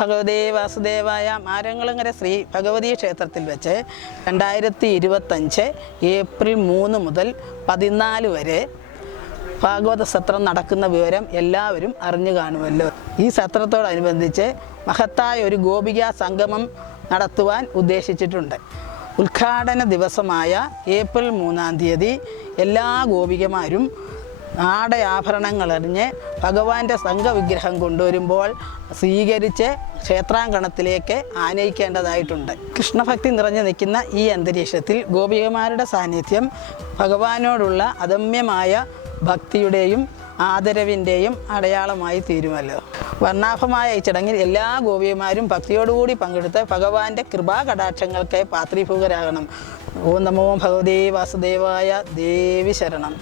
ഭഗവതേ വാസുദേവായ. മാരങ്കുളങ്ങര ശ്രീ ഭഗവതി ക്ഷേത്രത്തിൽ വെച്ച് 2025 ഏപ്രിൽ 3 മുതൽ 14 വരെ ഭാഗവത സത്രം നടക്കുന്ന വിവരം എല്ലാവരും അറിഞ്ഞു കാണുമല്ലോ. ഈ സത്രത്തോടനുബന്ധിച്ച് മഹത്തായ ഒരു ഗോപികാ സംഗമം നടത്തുവാൻ ഉദ്ദേശിച്ചിട്ടുണ്ട്. ഉദ്ഘാടന ദിവസമായ ഏപ്രിൽ 3-ാം തീയതി എല്ലാ ഗോപികമാരും ആടയാഭരണങ്ങളറിഞ്ഞ് ഭഗവാന്റെ സംഘവിഗ്രഹം കൊണ്ടുവരുമ്പോൾ സ്വീകരിച്ച് ക്ഷേത്രാങ്കണത്തിലേക്ക് ആനയിക്കേണ്ടതായിട്ടുണ്ട്. കൃഷ്ണഭക്തി നിറഞ്ഞു നിൽക്കുന്ന ഈ അന്തരീക്ഷത്തിൽ ഗോപികമാരുടെ സാന്നിധ്യം ഭഗവാനോടുള്ള അദമ്യമായ ഭക്തിയുടെയും ആദരവിൻ്റെയും അടയാളമായി തീരുമല്ലോ. വർണ്ണാഭമായ ഈ ചടങ്ങിൽ എല്ലാ ഗോപികമാരും ഭക്തിയോടുകൂടി പങ്കെടുത്ത് ഭഗവാന്റെ കൃപാകടാക്ഷങ്ങൾക്ക് പാത്രീഭൂതരാകണം. ഓം നമോ ഭഗവതേ വാസുദേവായ. ദേവി ശരണം.